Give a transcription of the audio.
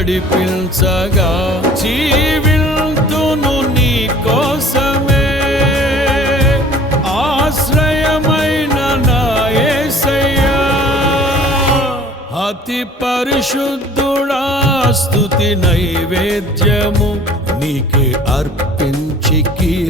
నడిపించగా జీవితును నీ కోసమే. ఆశ్రయమైన నాయసయ్యా అతి పరిశుద్ధుడా స్తుతి నైవేద్యము నీకే అర్పించి కీర్తి